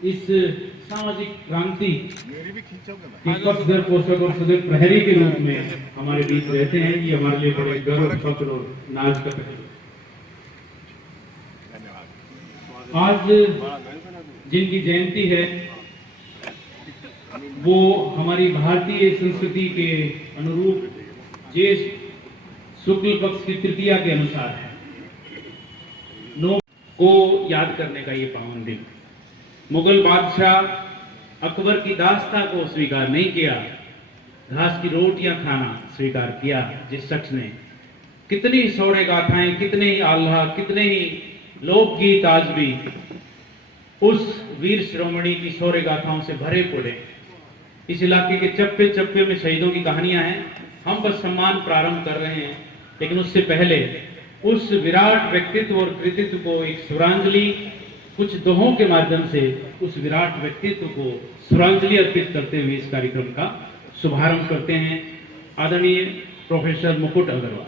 इस सामाजिक क्रांति के पक्षधर पोषक और सदैव प्रहरी के रूप में हमारे बीच रहते हैं। ये हमारे लिए बड़े गर्व, फक्र और नाज का पहलू। आज जिनकी जयंती है वो हमारी भारतीय संस्कृति के अनुरूप ज्येष्ठ शुक्ल पक्ष की तृतीया के अनुसार है। नो को याद करने का ये पावन दिन। मुगल बादशाह अकबर की दास्तां को स्वीकार नहीं किया, घास की रोटियां खाना स्वीकार किया। जिस शख्स ने कितनी शौर्य गाथाएं, कितने ही आल्हा, कितने ही लोकगीत आज भी उस वीर शिरोमणि की शौर्य गाथाओं से भरे पड़े। इस इलाके के चप्पे चप्पे में शहीदों की कहानियां हैं। हम बस सम्मान प्रारंभ कर रहे हैं, लेकिन उससे पहले उस विराट व्यक्तित्व और कृतित्व को एक स्वरांजलि, कुछ दोहों के माध्यम से उस विराट व्यक्तित्व को स्वरांजलि अर्पित करते हुए इस कार्यक्रम का शुभारंभ करते हैं। आदरणीय प्रोफेसर मुकुट अग्रवाल।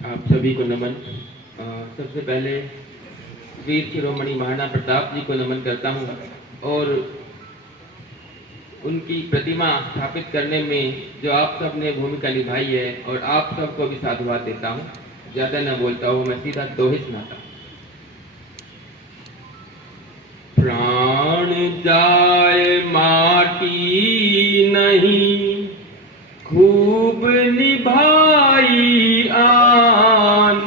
आप सभी को नमन। सबसे पहले वीर शिरोमणि महाराणा प्रताप जी को नमन करता हूं और उनकी प्रतिमा स्थापित करने में जो आप सब ने भूमिका निभाई है और आप सबको भी साधुवाद देता हूं। ज्यादा न बोलता हूं, मैं सीधा दोहे सुनाता हूं। प्राण जाए माटी नहीं, खूब निभाई आन,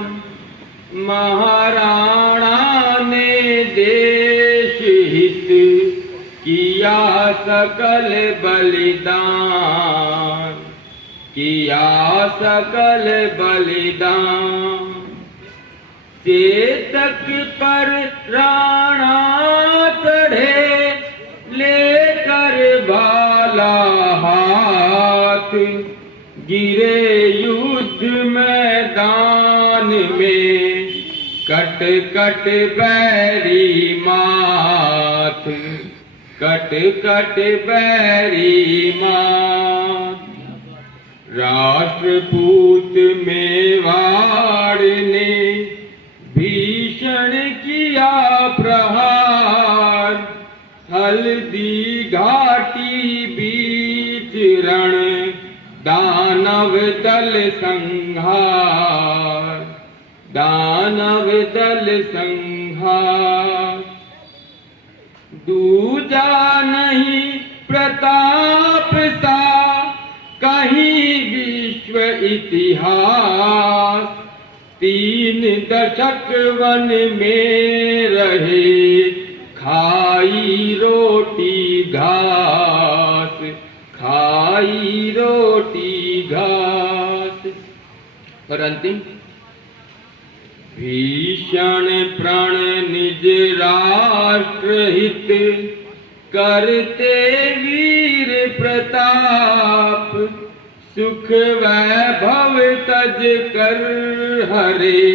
महाराणा ने देश हित किया सकल बलिदान, किया सकल बलिदान। चेतक पर राणा चढ़े, लेकर भाला हाथ, गिरे युद्ध मैदान में, कट कट बैरी माथ, कट कट बैरी माथ। राष्ट्रपूत मेवाड़ ने भीषण किया प्रहार, हल्दी घाटी बीच रण, दानव दल संहार, दानव दल संहार। दूजा नहीं प्रताप सा कहीं विश्व इतिहास, 3 दशक वन में रहे, खाई रोटी घास, खाई रोटी घास। और अंतिम, भीषण प्रण निज राष्ट्र हित, करते वीर प्रताप, सुख वैभव तज कर हरे,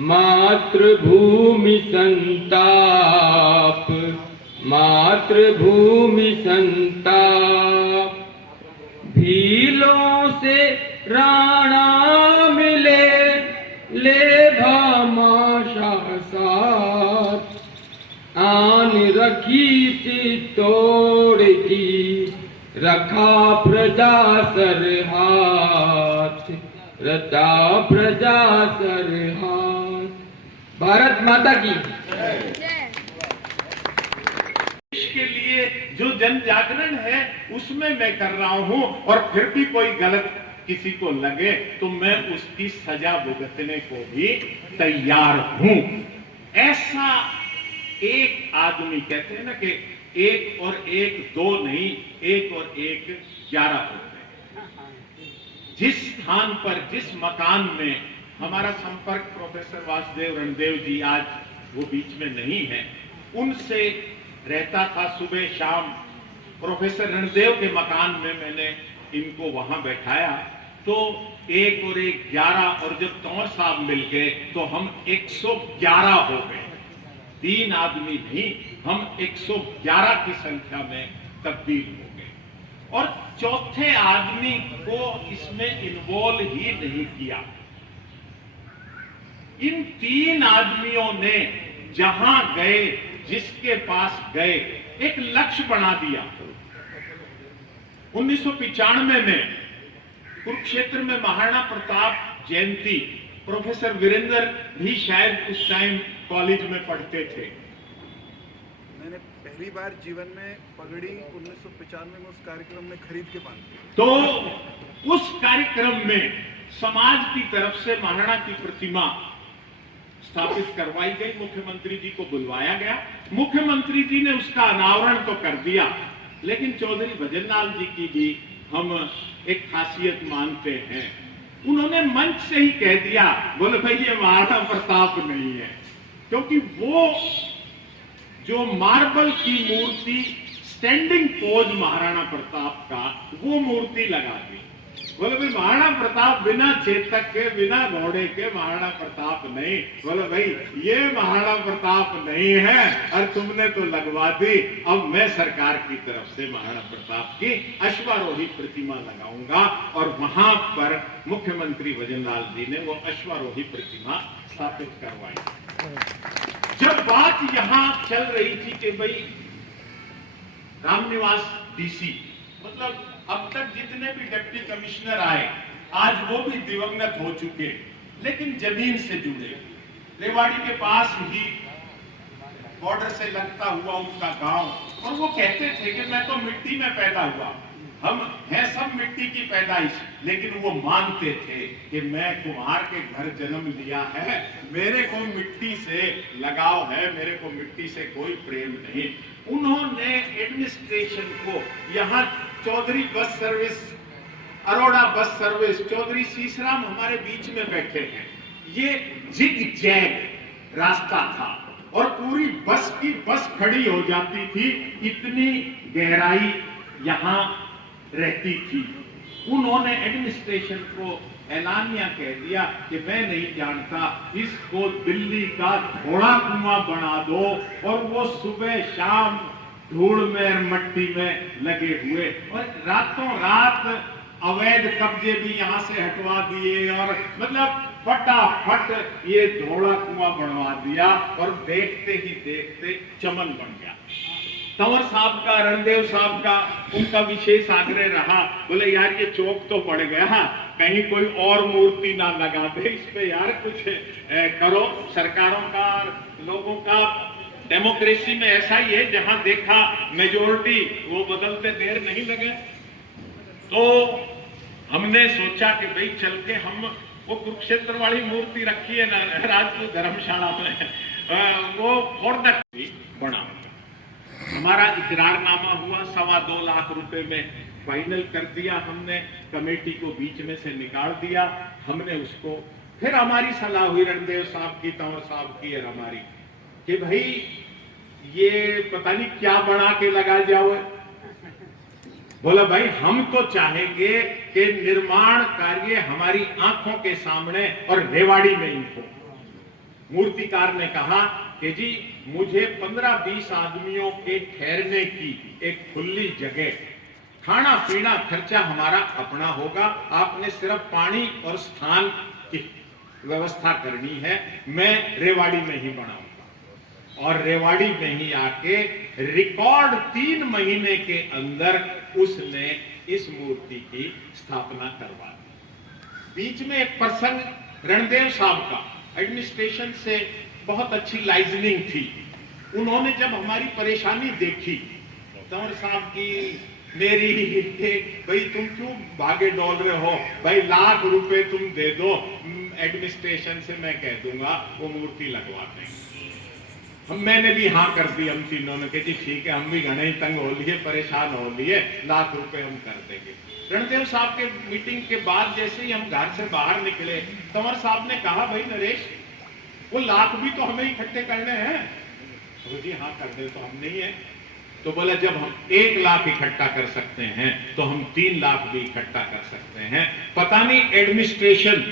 मातृभूमि संताप, मातृभूमि संताप। भीलों से राणा मिले, ले भामाशा साथ, आन रखी चित्तौड़ की, रखा प्रजा सरहाथ, रचा प्रजा सरहाथ। भारत माता की। देश के लिए जो जन जागरण है उसमें मैं कर रहा हूं, और फिर भी कोई गलत किसी को लगे तो मैं उसकी सजा भुगतने को भी तैयार हूं। ऐसा एक आदमी, कहते हैं ना कि 1 और 1 2 नहीं, 1 और 1 11 होते हैं। जिस स्थान पर, जिस मकान में हमारा संपर्क प्रोफेसर वासुदेव रणदेव जी आज वो बीच में नहीं है, उनसे रहता था सुबह शाम। प्रोफेसर रणदेव के मकान में मैंने इनको वहां बैठाया तो 1 और 1 11, और जब तौर साहब मिल गए तो हम 111 हो गए। 3 आदमी नहीं, हम 111 की संख्या में तब्दील हो गए। और चौथे आदमी को इसमें इन्वॉल्व ही नहीं किया। इन 3 आदमियों ने जहां गए, जिसके पास गए, एक लक्ष्य बना दिया। 1995 में कुरुक्षेत्र में महाराणा प्रताप जयंती, प्रोफेसर वीरेंद्र भी शायद उस टाइम कॉलेज में पढ़ते थे। मैंने पहली बार जीवन में पगड़ी 1995 में उस कार्यक्रम में खरीद के बांधी। तो उस कार्यक्रम में समाज की तरफ से महाराणा की प्रतिमा स्थापित करवाई गई, मुख्यमंत्री जी को बुलवाया गया। मुख्यमंत्री जी ने उसका अनावरण तो कर दिया, लेकिन चौधरी भजनलाल जी की भी हम एक खासियत मानते हैं। उन्होंने मंच से ही कह दिया, बोले भाई ये महाराणा प्रताप नहीं है, क्योंकि वो जो मार्बल की मूर्ति, स्टैंडिंग पोज महाराणा प्रताप का, वो मूर्ति लगा दी। बोले भाई महाराणा प्रताप बिना चेतक के, बिना घोड़े के महाराणा प्रताप नहीं। बोले भाई ये महाराणा प्रताप नहीं है, और तुमने तो लगवा दी। अब मैं सरकार की तरफ से महाराणा प्रताप की अश्वारोही प्रतिमा लगाऊंगा, और वहां पर मुख्यमंत्री भजनलाल जी ने वो अश्वारोही प्रतिमा स्थापित करवाई। जब बात यहां चल रही थी कि भाई रामनिवास डीसी, मतलब अब तक जितने भी डिप्टी कमिश्नर आए, आज वो भी दिवंगत हो चुके, लेकिन जमीन से जुड़े, रेवाड़ी के पास ही बॉर्डर से लगता हुआ उनका गांव, और वो कहते थे कि मैं तो मिट्टी में पैदा हुआ, हम हैं सब मिट्टी की पैदाइश, लेकिन वो मानते थे कि मैं कुम्हार के घर जन्म लिया है, मेरे को मिट्टी से लगाव है, मेरे को मिट्टी से कोई प्रेम नहीं। उन्होंने एडमिनिस्ट्रेशन को, यहाँ Chaudhary bus service, Arora bus service, Chaudhary Shishram हमारे बीच में बैठे हैं, ये जिग जैग रास्ता था, और पूरी बस की बस खड़ी हो जाती थी, इतनी गहराई यहाँ रहती थी। उन्होंने एडमिनिस्ट्रेशन को ऐलानिया कह दिया कि मैं नहीं जानता, इसको दिल्ली का घोड़ा कुआं बना दो, और वो सुबह शाम धूल में मट्टी में लगे हुए, और रातों रात अवैध कब्जे भी यहाँ से हटवा दिए, और मतलब फटाफट ये घोड़ा कुआं बनवा दिया, और देखते ही देखते चमन बन गया। तंवर साहब का, रणदेव साहब का, उनका विशेष आग्रह रहा, बोले यार ये चौक तो पड़ गया, कहीं कोई और मूर्ति ना लगा दे इस पे, यार कुछ करो। सरकारों का, लोगों का, डेमोक्रेसी में ऐसा ही है, जहां देखा मेजोरिटी, वो बदलते देर नहीं लगे। तो हमने सोचा कि भाई चल के हम वो कुरुक्षेत्र वाली मूर्ति रखी है ना राजपूत धर्मशाला में, वो फॉर द बना। हमारा इकरारनामा हुआ, 2.25 लाख रुपए में फाइनल कर दिया हमने, कमेटी को बीच में से निकाल दिया हमने उसको। फिर हमारी सलाह हुई रणदेव साहब की, तंवर साहब की और हमारी, कि भाई ये पता नहीं क्या बना के लगा जाओ। बोला भाई हम तो चाहेंगे कि निर्माण कार्य हमारी आंखों के सामने और रेवाड़ी में ही हो। मूर्तिकार ने कहा कि जी मुझे 15-20 आदमियों के ठहरने की एक खुली जगह, खाना पीना खर्चा हमारा अपना होगा, आपने सिर्फ पानी और स्थान की व्यवस्था करनी है। मैं रेवाड़ी में ही बनाऊंगा, और रेवाड़ी में ही आके रिकॉर्ड 3 महीने के अंदर उसने इस मूर्ति की स्थापना करवा दी। बीच में एक प्रसंग रणदेव साहब का, एडमिनिस्ट्रेशन से बहुत अच्छी लाइजनिंग थी। उन्होंने जब हमारी परेशानी देखी, तंवर साहब की, मेरी, भाई तुम क्यों भागे डोल रहे हो, भाई लाख रुपए तुम दे दो, एडमिनिस्ट्रेशन से मैं कह दूंगा वो मूर्ति लगवा देंगे। मैंने भी हाँ कर दी, हम तीनों ने कहा जी ठीक है, हम भी घने ही तंग हो लिए, परेशान हो लिए, लाख रुपए हम कर देंगे। रणदेव साहब के मीटिंग के बाद जैसे ही हम घर से बाहर निकले, तंवर साहब ने कहा भाई नरेश वो लाख भी तो हमें इकट्ठे करने हैं। तो जी हाँ कर दे, तो हम नहीं है। तो बोला जब हम 1 लाख इकट्ठा कर सकते हैं तो हम 3 लाख भी इकट्ठा कर सकते हैं। पता नहीं एडमिनिस्ट्रेशन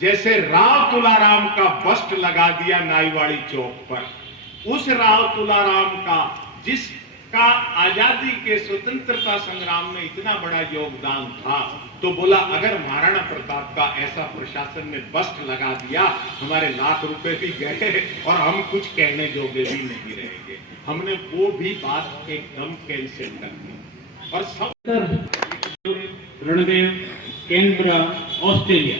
जैसे राव तुलाराम का बस्ट लगा दिया नाईवाड़ी चौक पर, उस राव तुलाराम का जिसका आजादी के स्वतंत्रता संग्राम में इतना बड़ा योगदान था, तो बोला अगर महाराणा प्रताप का ऐसा प्रशासन ने बस्ट लगा दिया, हमारे लाख रुपए भी गए और हम कुछ कहने जोगे भी नहीं रहेंगे। हमने वो भी बात एकदम कैंसिल कर दी और सब रणदेव कैनबरा ऑस्ट्रेलिया।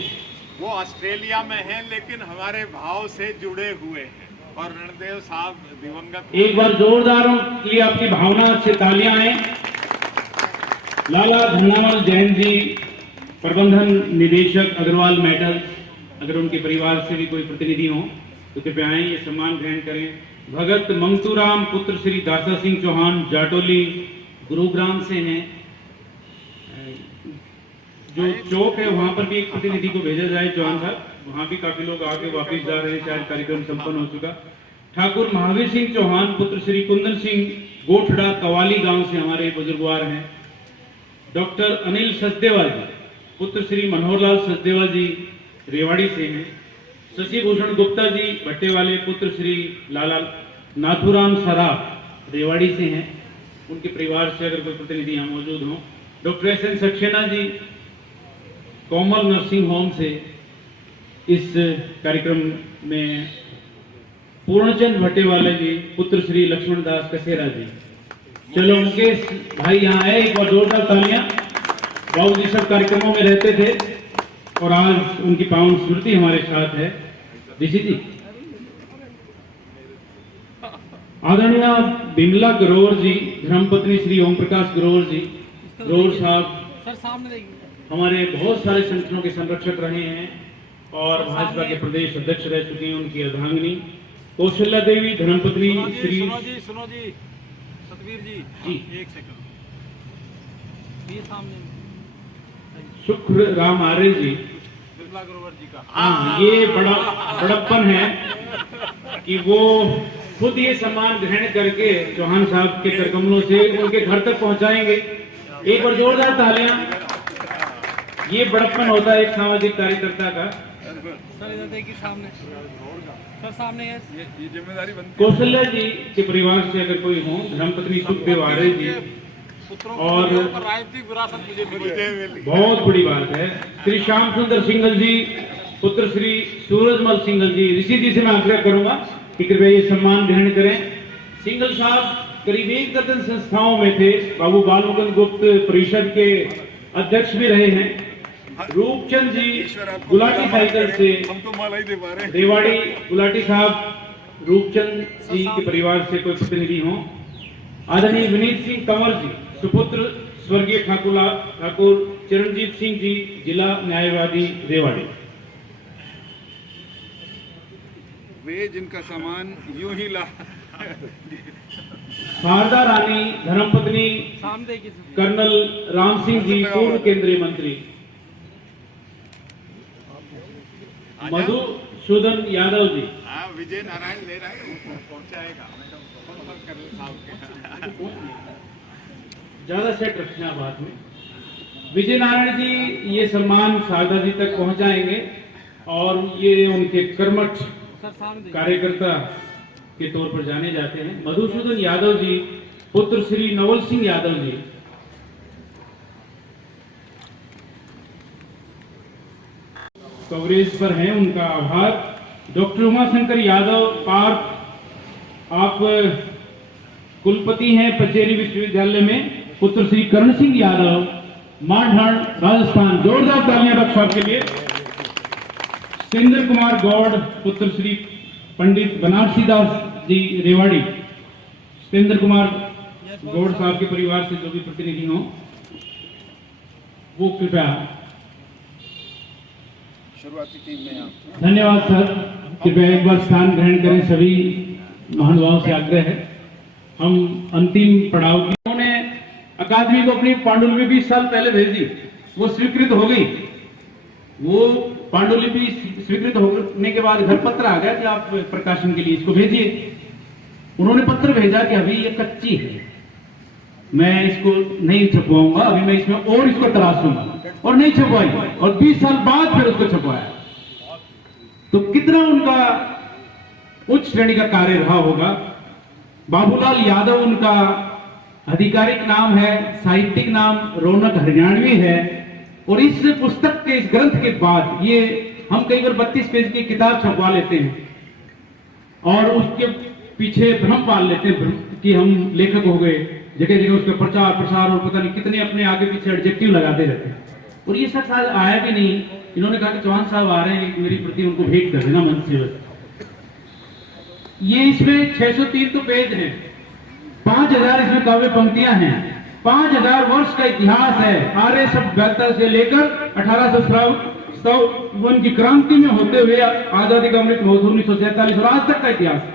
वो ऑस्ट्रेलिया में हैं लेकिन हमारे भाव से जुड़े हुए हैं। और रणदेव साहब दिवंगत, एक बार जोरदार के लिए आपकी भावना से तालियां हैं। लाला धन्नामल जैन जी, प्रबंधन निदेशक अग्रवाल मेटल्स, अगर उनके परिवार से भी कोई प्रतिनिधि हो तो कृपया आएं, ये सम्मान ग्रहण करें। भगत मंगतूराम पुत्र श्री दासा सिंह चौहान जाटोली गुरुग्राम से हैं। जो चौक है वहां पर भी एक प्रतिनिधि को भेजा जाए चौहान साहब, वहां भी काफी लोग आगे वापस जा रहे हैं, शायद कार्यक्रम संपन्न हो चुका। ठाकुर महावीर सिंह चौहान पुत्र श्री कुंदन सिंह गोठड़ा कवाली गांव से हमारे बुजुर्गवार हैं। डॉक्टर अनिल सचदेवा जी पुत्र श्री मनोहरलाल सचदेवा जी रेवाड़ी से हैं। शशि भूषण गुप्ता जी भट्टेवाले पुत्र श्री लाला नाथुराम सराफ रेवाड़ी से हैं। उनके परिवार से अगर कोई प्रतिनिधि यहाँ मौजूद हो। Doctor S N. Saxena ji Komal nursing home से इस कार्यक्रम में। पूर्णचंद भट्टेवाले जी पुत्र श्री लक्ष्मण दास कसेरा जी। चलो उनके भाई यहाँ आए, एक बार जोरदार तालियां। बाबू जी सब कार्यक्रमों में रहते थे और आज उनकी पावन स्मृति हमारे साथ है। ऋषि जी, आदरणीय बिमला ग्रोवर जी, धर्मपत्नी श्री ओम प्रकाश ग्रोवर जी। ग्रोवर साहब हमारे बहुत सारे संगठनों के संरक्षक रहे हैं और भाजपा के प्रदेश अध्यक्ष रह चुके हैं। उनकी अर्धांगिनी कौशल्या देवी, धर्मपत्नी श्री सुनो जी सतवीर जी, एक सेकंड, ये सामने शुक्र राम आर्य जी, बिमला ग्रोवर जी का। हाँ, ये बड़प्पन है कि वो खुद ये सम्मान ग्रहण करके चौहान साहब के करकमलों से उनके घर तक पहुंचाएंगे। एक बार जोरदार तालियां। ये बड़प्पन होता है एक सामाजिक कार्यकर्ता का। सर इधर देखिए सामने, सर सामने ये जिम्मेदारी बनती है। कौशल्या जी के परिवार से अगर कोई हो, धर्मपत्नी सुखदेव आर्य जी, और राजनीतिक विरासत मुझे मिली। बहुत बड़ी बात है श्री श्याम सुंदर सिंघल जी पुत्र श्री सूरजमल सिंघल जी। ऋषि जी से मैं आग्रह करूंगा कि कृपया ये सम्मान ग्रहण करें। सिंघल साहब करीब 1 दर्जन संस्थाओं में थे। बाबू बाल मुकुंद गुप्त परिषद के अध्यक्ष भी रहे हैं। रूपचंद जी गुलाटी साइकिल से, हम तो माला ही दे पा रहे हैं। रेवाड़ी गुलाटी साहब, रूपचंद जी के परिवार से कोई प्रतिनिधि हो। आदरणीय विनीत सिंह कंवर जी सुपुत्र स्वर्गीय ठाकुर चरणजीत सिंह जी, जिला न्यायवादी रेवाड़ी। वे जिनका सामान यूं ही ला शारदा रानी, धर्मपत्नी कर्नल राम सिंह जी, पूर्व केंद्रीय मंत्री। मधुसूदन यादव जी। हाँ, विजय नारायण ले रहा है, पहुंचाएगा ज्यादा सेट रखना बाद में। विजय नारायण जी ये सम्मान शारदा जी तक पहुंचाएंगे और ये उनके कर्मठ कार्यकर्ता के तौर पर जाने जाते हैं। मधुसूदन यादव जी पुत्र श्री नवल सिंह यादव जी। कवरेज पर हैं, उनका आभार। डॉक्टर उमाशंकर यादव पार्थ, आप कुलपति हैं पचेरी विश्वविद्यालय में। पुत्र श्री कर्ण सिंह यादव, मांढाण राजस्थान। जोरदार तालियां डॉक्टर साहब के लिए। सुरेंद्र कुमार गौड़ पुत्र श्री पंडित बनारसी दास जी रेवाड़ी। सुरेंद्र कुमार गौड़ साहब के परिवार से जो भी प्रतिनिधि हो वो कृपया। शुरुआती टीम में आप। धन्यवाद सर। कृपया एक बार स्थान ग्रहण करें। सभी महानुभावों से आग्रह है। हम अंतिम पड़ाव की, उन्होंने अकादमी को अपनी पांडुलिपि 20 साल पहले भेजी, वो स्वीकृत हो गई। वो पांडुलिपि स्वीकृत होने के बाद घर पत्र आ गया कि आप प्रकाशन के लिए इसको भेजिए। उन्होंने पत्र भेजा कि अभी ये कच्ची है, मैं इसको नहीं छपवाऊंगा, अभी मैं इसमें और इसको तराशूंगा, और नहीं छपवाई। और 20 साल बाद फिर उसको छपवाया। तो कितना उनका उच्च श्रेणी का कार्य रहा होगा। बाबूलाल यादव उनका आधिकारिक नाम है, साहित्यिक नाम रौनक हरियाणवी है। और इस पुस्तक के, इस ग्रंथ के बाद ये हम कई बार 32 पेज की किताब छपवा लेते हैं और उसके पीछे भ्रम पाल लेते हैं कि हम लेखक हो गए, जगह जगह उसका प्रचार प्रसार और पता नहीं कितने अपने आगे पीछे एडजेक्टिव लगाते रहते हैं। और ये शख्स आज आया भी नहीं, इन्होंने कहा कि चौहान साहब आ रहे हैं, मेरी प्रति उनको भेंट कर देना मन से बस। ये इसमें 603 तो पेज हैं, 5000 इसमें काव्य पंक्तियां हैं, 5000 वर्ष का इतिहास है, आर्य सभ्यता से लेकर 1851 की क्रांति में होते हुए आजादी का अमृत महोत्सव 1947 और आज तक का इतिहास है।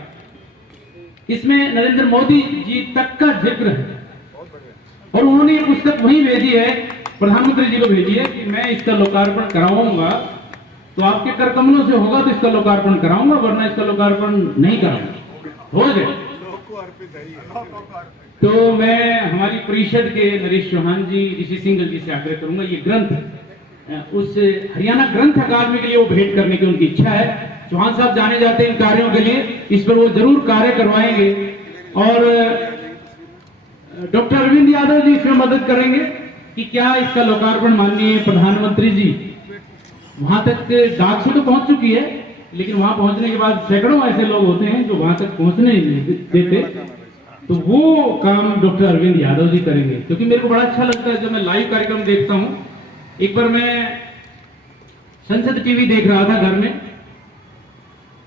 इसमें नरेंद्र मोदी जी तक का जिक्र है और उन्होंने ये पुस्तक वही भेजी है, प्रधानमंत्री जी को भेजी है कि मैं इसका लोकार्पण कराऊंगा तो आपके कर कमलों से होगा तो इसका लोकार्पण कराऊंगा, वरना इसका लोकार्पण नहीं कराऊंगा। हो गए तो मैं हमारी परिषद के नरेश चौहान जी, ऋषि सिंघल जी से आग्रह करूंगा, ये ग्रंथ उस हरियाणा ग्रंथ अकादमी के लिए वो भेंट करने की उनकी इच्छा है। चौहान साहब जाने जाते हैं इन कार्यों के लिए, इस पर वो जरूर कार्य करवाएंगे और डॉक्टर अरविंद यादव जी इसमें मदद करेंगे कि क्या इसका लोकार्पण माननीय प्रधानमंत्री जी, वहां तक डाक से तो पहुंच चुकी है, लेकिन वहां पहुंचने के बाद सैकड़ों ऐसे लोग होते हैं जो वहां तक पहुंचने नहीं देते, तो वो काम डॉक्टर अरविंद यादव जी करेंगे। क्योंकि मेरे को बड़ा अच्छा लगता है जब मैं लाइव कार्यक्रम देखता हूं। एक बार मैं संसद टीवी देख रहा था घर में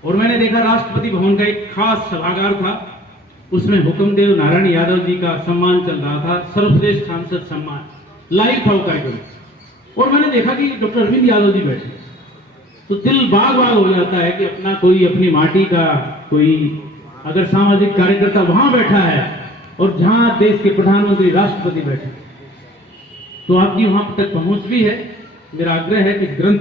और मैंने देखा राष्ट्रपति भवन का एक खास सभागार था, उसमें हुक्मदेव नारायण यादव जी का सम्मान चल रहा था, सर्वश्रेष्ठ सांसद सम्मान, लाइव था वो कार्यक्रम। और मैंने देखा कि डॉक्टर अरविंद यादव जी बैठे, तो दिल बाग बाग हो जाता है कि अपना कोई अपनी माटी का कोई अगर सामाजिक कार्यकर्ता वहां बैठा है और जहां देश के प्रधानमंत्री राष्ट्रपति बैठे, तो आपकी वहां तक पहुंच भी है। मेरा आग्रह है कि इस ग्रंथ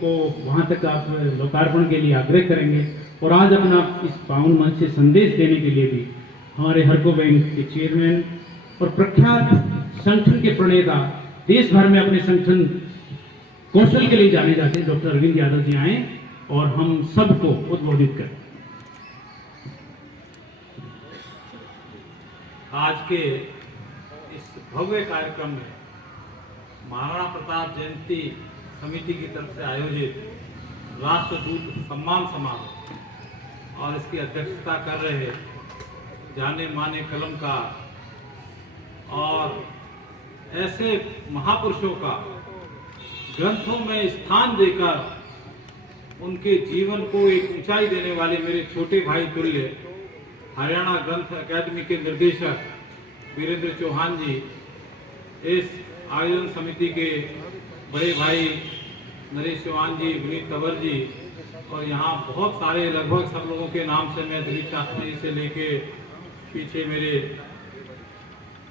को वहां तक आप लोकार्पण के लिए आग्रह करेंगे और आज अपना इस पावन मंच से संदेश देने के लिए भी हमारे हरको बैंक के चेयरमैन और प्रख्यात संगठन के प्रणेता, देश भर में अपने संगठन कौशल के लिए जाने जाते हैं, डॉक्टर अरविंद यादव जी आए और हम सबको उद्बोधित करें। आज के इस भव्य कार्यक्रम में महाराणा प्रताप जयंती समिति की तरफ से आयोजित राष्ट्रदूत सम्मान समारोह और इसकी अध्यक्षता कर रहे जाने माने कलमकार और ऐसे महापुरुषों का ग्रंथों में स्थान देकर उनके जीवन को एक ऊंचाई देने वाले मेरे छोटे भाई तुल्य हरियाणा ग्रंथ अकादमी के निर्देशक वीरेंद्र चौहान जी, इस आयोजन समिति के बड़े भाई नरेश चौहान जी, विनीत तंवर जी और यहाँ बहुत सारे लगभग सब लोगों के नाम से मैं दिलीप शास्त्री जी से लेके पीछे मेरे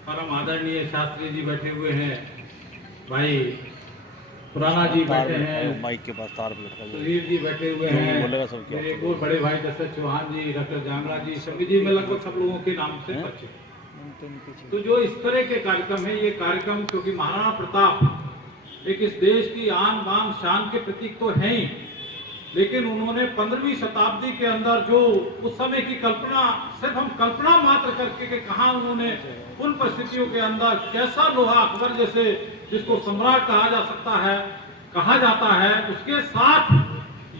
परम आदरणीय शास्त्री जी बैठे हुए हैं, भाई पुराना जी बैठे हैं, माइक के पास तार सुधीर जी बैठे हुए हैं, मेरे एक और बड़े भाई दशरथ चौहान जी, डॉक्टर जामरा जी, सभी जी, मैं लगभग सब लोगों के नाम से परिचित। तो जो इस तरह के कार्यक्रम है, ये कार्यक्रम क्योंकि महाराणा प्रताप एक इस देश की आन बान शान के प्रतीक तो है ही, लेकिन उन्होंने 15वीं शताब्दी के अंदर जो उस समय की कल्पना, सिर्फ हम कल्पना मात्र करके कि कहाँ उन्होंने उन परिस्थितियों के अंदर कैसा लोहा अकबर जैसे जिसको सम्राट कहा जा सकता है, कहा जाता है, उसके साथ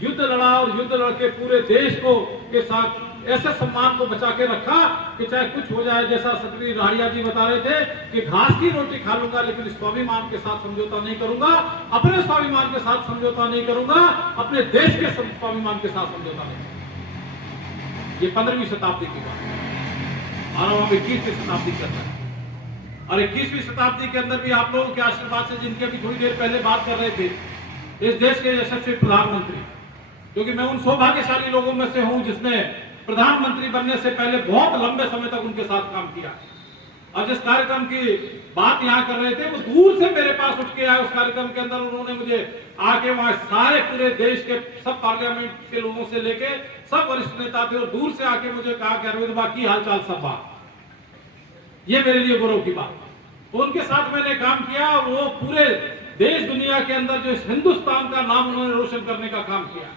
युद्ध लड़ा और युद्ध लड़के पूरे देश को के साथ ऐसे सम्मान को बचा के रखा कि चाहे कुछ हो जाए, जैसा सतरी राहिया जी बता रहे थे कि घास की रोटी खा लूंगा लेकिन स्वाभिमान के साथ समझौता नहीं करूंगा, अपने स्वाभिमान के साथ समझौता नहीं करूंगा, अपने देश के स्वाभिमान के साथ समझौता नहीं करूंगा। ये 15वीं शताब्दी की बात है और हम 21वीं शताब्दी कर रहे हैं और 21वीं शताब्दी के अंदर भी आप लोगों के आशीर्वाद से, जिनके अभी थोड़ी देर पहले बात कर रहे थे, इस देश के यशस्वी प्रधानमंत्री, क्योंकि मैं उन सौभाग्यशाली लोगों में से हूं जिसने प्रधानमंत्री बनने से पहले बहुत लंबे समय तक उनके साथ काम किया और जिस कार्यक्रम की बात यहाँ कर रहे थे वो दूर से मेरे पास उठ के आए। उस कार्यक्रम के अंदर उन्होंने मुझे आके वहां सारे पूरे देश के सब पार्लियामेंट के लोगों से लेके सब वरिष्ठ नेता थे और दूर से आके मुझे कहा कि अरविंद बा की हाल चाल सब बात, ये मेरे लिए गौरव की बात। उनके साथ मैंने काम किया और वो पूरे देश दुनिया के अंदर जो हिंदुस्तान का नाम उन्होंने रोशन करने का काम किया।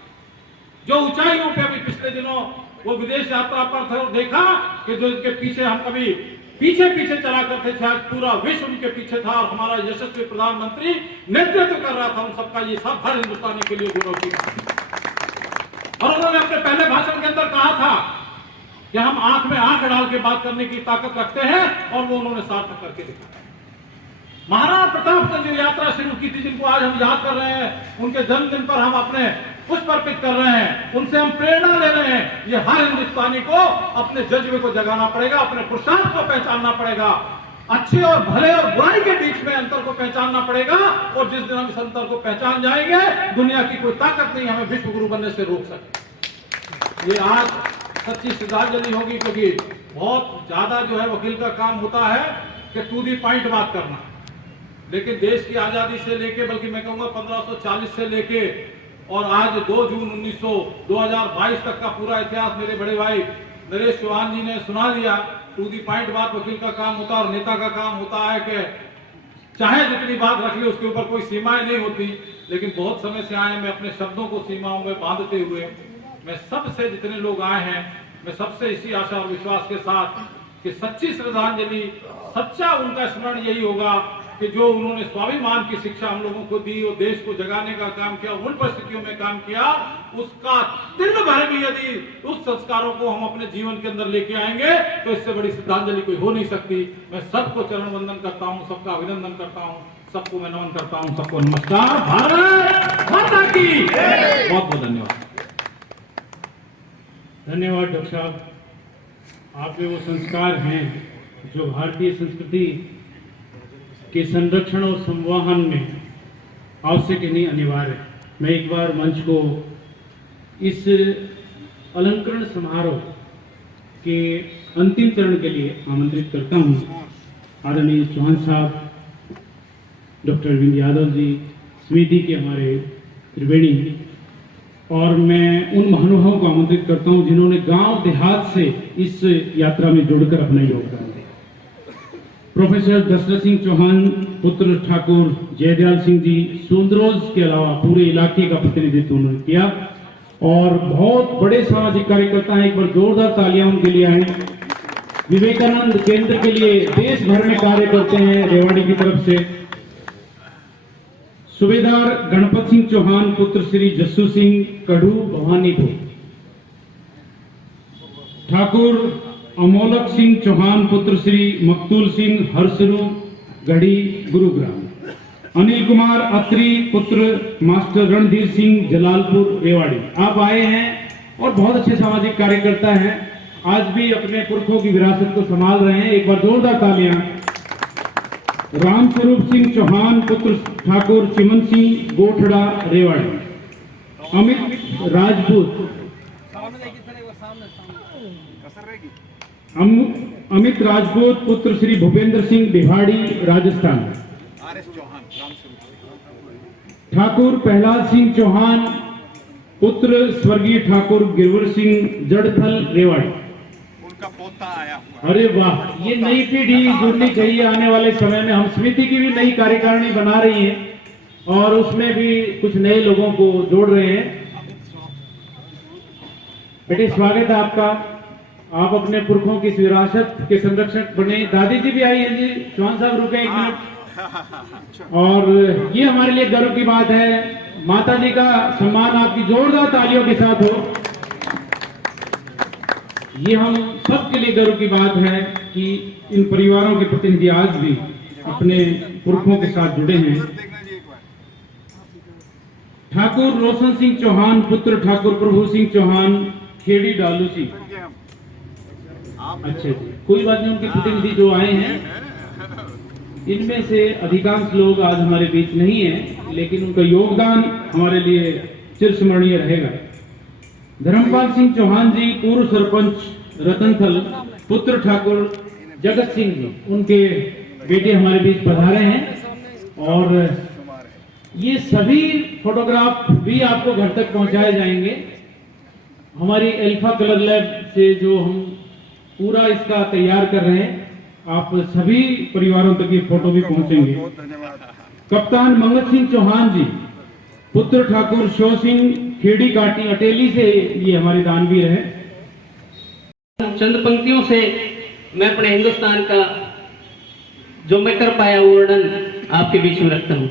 जो ऊंचाइयों पे अभी पिछले दिनों वो विदेश यात्रा पर थे और देखा कि जो इनके पीछे हम कभी पीछे पीछे चला करते, शायद पूरा विश्व उनके पीछे था और हमारा यशस्वी प्रधानमंत्री नेतृत्व कर रहा था उन सबका। ये सब हर हिंदुस्तानी के लिए गौरव की बात है। और उन्होंने अपने पहले भाषण के अंदर कहा था कि हम आंख में आंख डाल के बात करने की ताकत रखते हैं, और वो उन्होंने सार्थक करके दिखाया। महाराणा प्रताप ने जो यात्रा शुरू की थी, जिनको आज हम याद कर रहे हैं, उनके जन्मदिन पर हम अपने पुष्प अर्पित कर रहे हैं, उनसे हम प्रेरणा ले रहे हैं। ये हर हिंदुस्तानी को अपने जज्बे को जगाना पड़ेगा, अपने पुरुषार्थ को पहचानना पड़ेगा, अच्छे और भले और बुराई के बीच में अंतर को पहचानना पड़ेगा। और जिस दिन हम इस अंतर को पहचान जाएंगे, दुनिया की कोई ताकत नहीं हमें विश्व गुरु बनने से रोक सके। ये आज सच्ची श्रद्धांजलि होगी, क्योंकि बहुत ज्यादा जो है वकील का काम होता है कि टू दी पॉइंट बात करना, लेकिन देश की आजादी से लेके, बल्कि मैं कहूंगा 1540 से लेके और आज 2 जून 2022 तक का पूरा इतिहास मेरे बड़े भाई नरेश चौहान जी ने सुना दिया। टू दी पॉइंट बात वकील का काम होता है और नेता का काम होता है कि चाहे जितनी बात रख ले, उसके ऊपर कोई सीमाएं नहीं होती। लेकिन बहुत समय से आए, मैं अपने शब्दों को सीमाओं में बांधते हुए, मैं सबसे जितने लोग आए हैं, मैं सबसे इसी आशा और विश्वास के साथ कि सच्ची श्रद्धांजलि, सच्चा उनका स्मरण यही होगा कि जो उन्होंने स्वाभिमान की शिक्षा हम लोगों को दी और देश को जगाने का काम किया, उन परिस्थितियों में काम किया, उसका दिन भर भी यदि उस संस्कारों को हम अपने जीवन के अंदर लेके आएंगे, तो इससे बड़ी श्रद्धांजलि कोई हो नहीं सकती। मैं सबको चरण वंदन करता हूँ, सबका अभिनंदन करता हूँ, सबको मैं नमन करता हूँ, सबको नमस्कार। भारत माता की बहुत बहुत धन्यवाद। धन्यवाद डॉक्टर साहब। आप में वो संस्कार हैं जो भारतीय संस्कृति के संरक्षण और संवहन में आवश्यक नहीं, अनिवार्य है। मैं एक बार मंच को इस अलंकरण समारोह के अंतिम चरण के लिए आमंत्रित करता हूँ। आदरणीय चौहान साहब, डॉक्टर अरविंद यादव जी, समिति के हमारे त्रिवेणी, और मैं उन महानुभावों को आमंत्रित करता हूँ जिन्होंने गांव देहात से इस यात्रा में जुड़कर अपना योगदान दिया। प्रोफेसर दशरथ सिंह चौहान पुत्र ठाकुर जयदयाल सिंह जी सुंदरोज के अलावा पूरे इलाके का प्रतिनिधित्व उन्होंने किया और बहुत बड़े सामाजिक कार्यकर्ता हैं। एक बार जोरदार तालियां उनके लिए आए। विवेकानंद केंद्र के लिए देश भर में कार्य करते हैं रेवाड़ी की तरफ से। सूबेदार गणपत सिंह चौहान पुत्र श्री जस्सू सिंह कढ़ू भवानीपुर। ठाकुर अमोलक सिंह चौहान पुत्र श्री मकतूल सिंह हरसरू गढ़ी गुरुग्राम। अनिल कुमार अत्री पुत्र मास्टर रणधीर सिंह जलालपुर रेवाड़ी। आप आए हैं और बहुत अच्छे सामाजिक कार्यकर्ता हैं, आज भी अपने पुरखों की विरासत को संभाल रहे हैं। एक बार जोरदार तालियां। रामस्वरूप सिंह चौहान पुत्र ठाकुर चिमन सिंह गोठड़ा रेवाड़ी। अमित राजपूत अमित राजपूत पुत्र श्री भूपेंद्र सिंह बिहाड़ी राजस्थान। ठाकुर प्रहलाद सिंह चौहान पुत्र स्वर्गीय ठाकुर गिरवर सिंह जड़थल रेवाड़ी। उनका पोता आया हुआ। अरे वाह, ये नई पीढ़ी जुड़नी चाहिए आने वाले समय में। हम समिति की भी नई कार्यकारिणी बना रही हैं और उसमें भी कुछ नए लोगों को जोड़ रहे हैं। बेटे स्वागत है आपका। आप अपने पुरखों की विरासत के संरक्षक बने। दादी जी भी आई है जी, चौहान साहब रुके एक मिनट। और ये हमारे लिए गर्व की बात है। माता जी का सम्मान आपकी जोरदार तालियों के साथ हो। ये हम सबके लिए गर्व की बात है कि इन परिवारों के प्रतिनिधि आज भी अपने पुरखों के साथ जुड़े हैं। ठाकुर रोशन सिंह चौहान पुत्र ठाकुर प्रभु सिंह चौहान खेड़ी डालू सिंह। अच्छा जी, कोई बात नहीं। उनके प्रतिनिधि जो आए हैं इनमें से अधिकांश लोग आज हमारे बीच नहीं है, लेकिन उनका योगदान हमारे लिए चिरस्मरणीय रहेगा। धर्मपाल सिंह चौहान जी पूर्व सरपंच रतनथल पुत्र ठाकुर जगत सिंह जी, उनके बेटे हमारे बीच पधारे हैं और ये सभी फोटोग्राफ भी आपको घर तक पहुंचाए जाएंगे। हमारी अल्फा कलर लैब से जो हम पूरा इसका तैयार कर रहे हैं, आप सभी परिवारों तक ये फोटो भी पहुंचेंगे। कप्तान मंगत सिंह चौहान जी पुत्र ठाकुर शो सिंह खेड़ी काटी अटेली से ये हमारे दानवीर हैं। चंद पंक्तियों से मैं अपने हिंदुस्तान का जो मैं कर पाया वो वर्णन आपके बीच में रखता हूँ।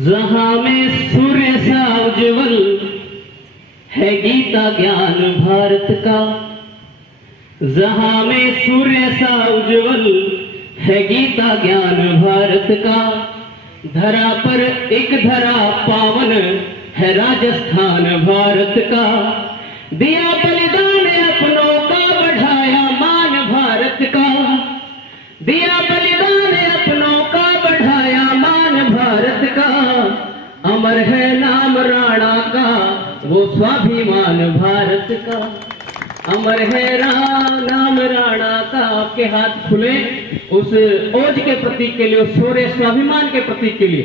जहां में सूर्य सा उज्जवल है गीता ज्ञान भारत का, जहां में सूर्य सा उज्जवल है गीता ज्ञान भारत का, धरा पर एक धरा पावन है राजस्थान भारत का, दिया बलिदान अपनों का बढ़ाया मान भारत का, दिया बलिदान अपनों का बढ़ाया मान भारत का, अमर है नाम राणा का वो स्वाभिमान भारत का, अमर है नाम राणा का। आपके हाथ खुले उस ओज के प्रतीक के लिए, उस शौर्य स्वाभिमान के प्रतीक के लिए,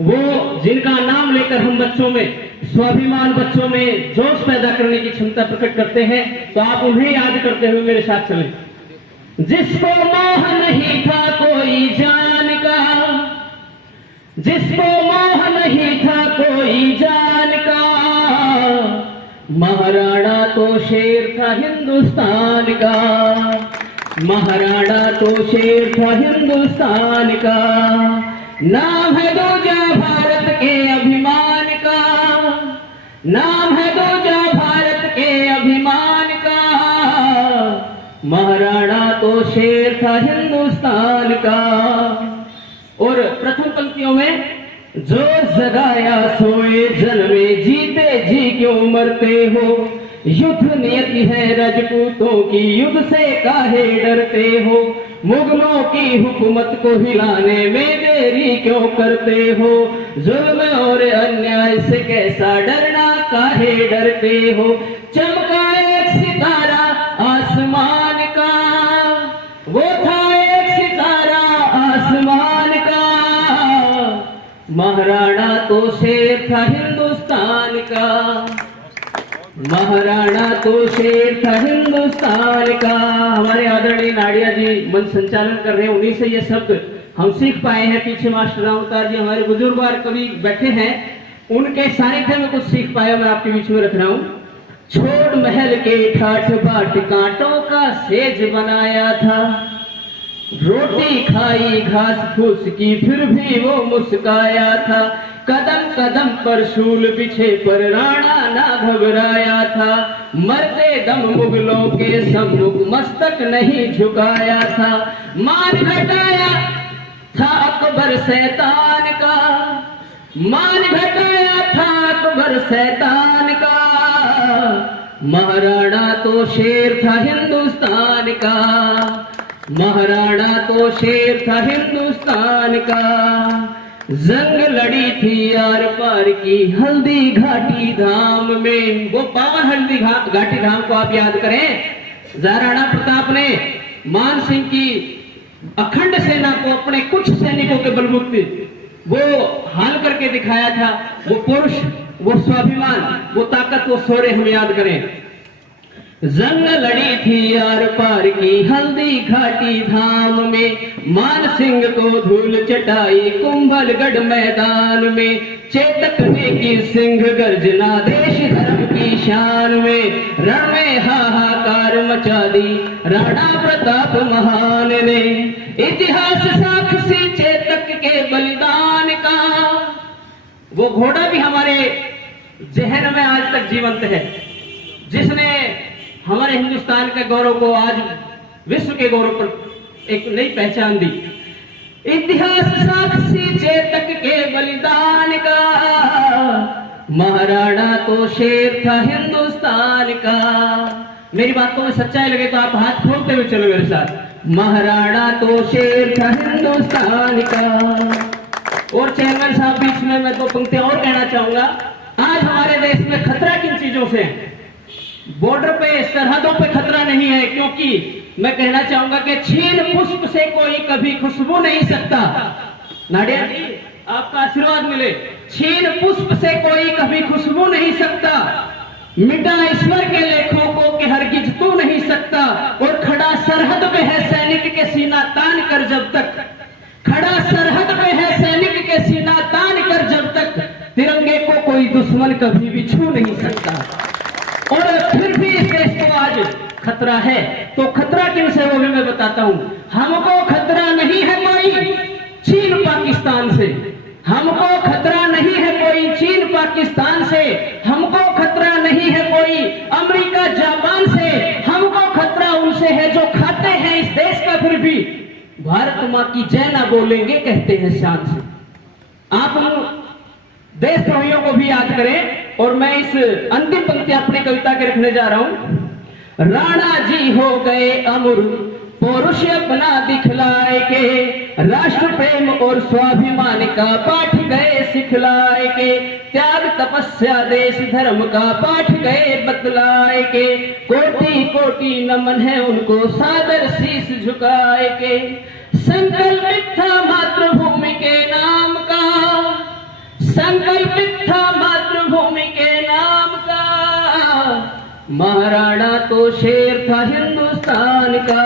वो जिनका नाम लेकर हम बच्चों में स्वाभिमान, बच्चों में जोश पैदा करने की क्षमता प्रकट करते हैं, तो आप उन्हें याद करते हुए मेरे साथ चलें। जिसको मोह नहीं था कोई जान का, जिसको मोह नहीं था कोई जान का, महाराणा तो शेर था हिंदुस्तान का, महाराणा तो शेर था हिंदुस्तान का, नाम है दूजा भारत के अभिमान का, नाम है दूजा भारत के अभिमान का, महाराणा तो शेर था हिंदुस्तान का। और प्रथम पंक्तियों में, जो जगाया सोए जन्मे, जीते जी क्यों मरते हो, युद्ध नियति है राजपूतों की, युद्ध से काहे डरते हो, मुगलों की हुकूमत को हिलाने में देरी क्यों करते हो, जुल्म और अन्याय से कैसा डरना काहे डरते हो, चमका एक सितारा आसमान का, वो था एक सितारा आसमान का, महाराणा तो शेर था हिंदुस्तान का, महाराणा तो शेर था हिंदुस्तान का। हमारे आदरणीय नाडिया जी मंच संचालन कर रहे हैं, उन्हीं से ये शब्द हम सीख पाए हैं। पीछे मास्टर रामतार जी हमारे बुजुर्ग और कवि बैठे हैं, उनके सानिध्य में कुछ सीख पाया, मैं आपके बीच में रख रहा हूँ। छोड़ महल के ठाठ बाट, कांटों का सेज बनाया था, रोटी खाई घास फूस की फिर भी वो मुस्काया था, कदम कदम पर शूल बिछे पर राणा ना घबराया था, मरते दम मुगलों के सम्मुख मस्तक नहीं झुकाया था, मान घटाया था अकबर शैतान का, मान घटाया था अकबर शैतान का, महाराणा तो शेर था हिंदुस्तान का, महाराणा तो शेर था हिंदुस्तान का। जंग लड़ी थी आर पार की हल्दी घाटी धाम में, वो पावन हल्दी घाटी धाम को आप याद करें। महाराणा प्रताप ने मान सिंह की अखंड सेना को अपने कुछ सैनिकों के बलबूते वो हाल करके दिखाया था, वो पुरुष, वो स्वाभिमान, वो ताकत, वो शौर्य हम याद करें। जंग लड़ी थी आर पार की हल्दी घाटी धाम में, मान सिंह को धूल चटाई कुंभलगढ़ मैदान में, चेतक ने की सिंह गर्जना देश धर्म की शान में, रण में हाहाकार मचा दी राणा प्रताप महान ने, इतिहास साक्षी चेतक के बलिदान का। वो घोड़ा भी हमारे जहन में आज तक जीवंत है, जिसने हमारे हिंदुस्तान के गौरव को आज विश्व के गौरव पर एक नई पहचान दी। इतिहास साक्षी चेतक के बलिदान का, महाराणा तो शेर था हिंदुस्तान का। मेरी बातों में सच्चाई लगे तो आप हाथ खोलते हुए चलो मेरे साथ। महाराणा तो शेर था हिंदुस्तान का। और चेयरमैन साहब बीच में मैं दो पंक्तियां और कहना चाहूंगा। आज हमारे देश में खतरा किन चीजों से है? बॉर्डर पे, सरहदों पे खतरा नहीं है, क्योंकि मैं कहना चाहूंगा कि छीन पुष्प से कोई कभी खुशबू नहीं सकता। नाडिया जी आपका आशीर्वाद मिले। छीन पुष्प से कोई कभी खुशबू नहीं सकता, मिटा ईश्वर के लेखों को कि हरगिज तू नहीं सकता। और खड़ा सरहद पे है सैनिक के सीना तान कर जब तक, खड़ा सरहद पे है सैनिक के सीना तान कर जब तक, तिरंगे को कोई दुश्मन कभी भी छू नहीं सकता। और फिर भी इस देश को आज खतरा है, तो खतरा किनसे है वो भी मैं बताता हूं। हमको खतरा नहीं है कोई चीन पाकिस्तान से, हमको खतरा नहीं है कोई चीन पाकिस्तान से, हमको खतरा नहीं है कोई अमेरिका जापान से, हमको खतरा उनसे है जो खाते हैं इस देश का फिर भी भारत मां की जय ना बोलेंगे, कहते हैं शान से। आप देशद्रोहियों को भी याद करें। और मैं इस अंतिम पंक्ति अपनी कविता के रखने जा रहा हूं। राणा जी हो गए अमर पौरुष अपना दिखलाए के, राष्ट्र प्रेम और स्वाभिमान का पाठ गए सिखलाए के, त्याग तपस्या देश धर्म का पाठ गए बतलाए के, कोटि कोटि नमन है उनको सादर शीश झुकाए के। संकल्पित था मातृभूमि के नाम का, संकल्पित था मातृभूमि के नाम का, महाराणा तो शेर था हिंदुस्तान का,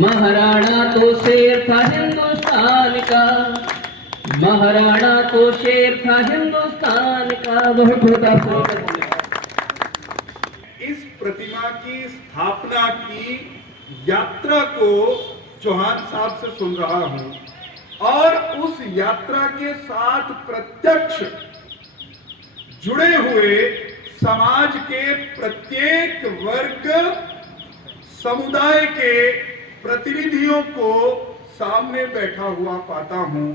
महाराणा तो शेर था हिंदुस्तान का, महाराणा तो शेर था हिंदुस्तान का। बहुत बहुत आपको इस प्रतिमा की स्थापना की यात्रा को चौहान साहब से सुन रहा हूं और उस यात्रा के साथ प्रत्यक्ष जुड़े हुए समाज के प्रत्येक वर्ग समुदाय के प्रतिनिधियों को सामने बैठा हुआ पाता हूं।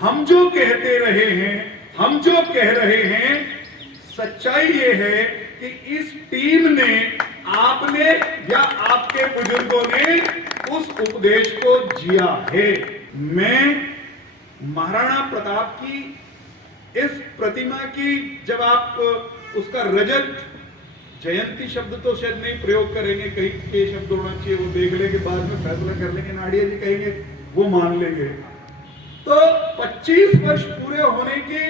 हम जो कहते रहे हैं, हम जो कह रहे हैं, सच्चाई ये है कि इस टीम ने, आपने या आपके बुजुर्गों ने उस उपदेश को जिया है। मैं महाराणा प्रताप की इस प्रतिमा की, जब आप उसका रजत जयंती शब्द तो शायद नहीं प्रयोग करेंगे, कहीं के शब्द होना चाहिए, वो देख लेंगे, बाद में फैसला कर लेंगे, नाडिया जी कहेंगे वो मान लेंगे। तो 25 वर्ष पूरे होने के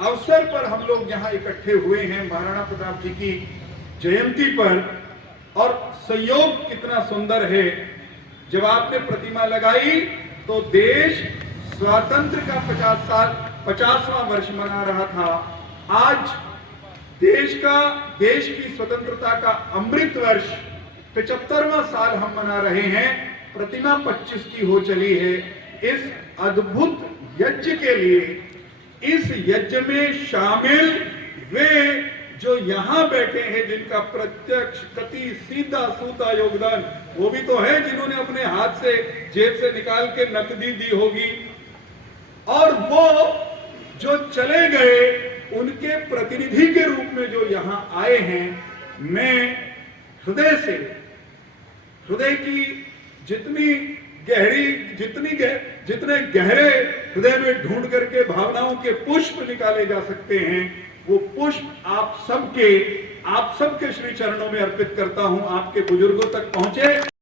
अवसर पर हम लोग यहाँ इकट्ठे हुए हैं महाराणा प्रताप जी की जयंती पर। और संयोग कितना सुंदर है, जब आपने प्रतिमा लगाई तो देश स्वातंत्र का 50वां वर्ष मना रहा था। आज देश की स्वतंत्रता का अमृत वर्ष 75वां साल हम मना रहे हैं। प्रतिमा 25 की हो चली है। इस अद्भुत यज्ञ के लिए, इस यज्ञ में शामिल वे जो यहाँ बैठे हैं, जिनका प्रत्यक्ष कति सीधा सूधा योगदान, वो भी तो है जिन्होंने अपने हाथ से जेब से निकाल के नकदी दी होगी, और वो जो चले गए उनके प्रतिनिधि के रूप में जो यहाँ आए हैं, मैं हृदय से, हृदय की जितने गहरे हृदय में ढूंढ करके भावनाओं के पुष्प निकाले जा सकते हैं, वो पुष्प आप सबके श्री चरणों में अर्पित करता हूं। आपके बुजुर्गों तक पहुंचे।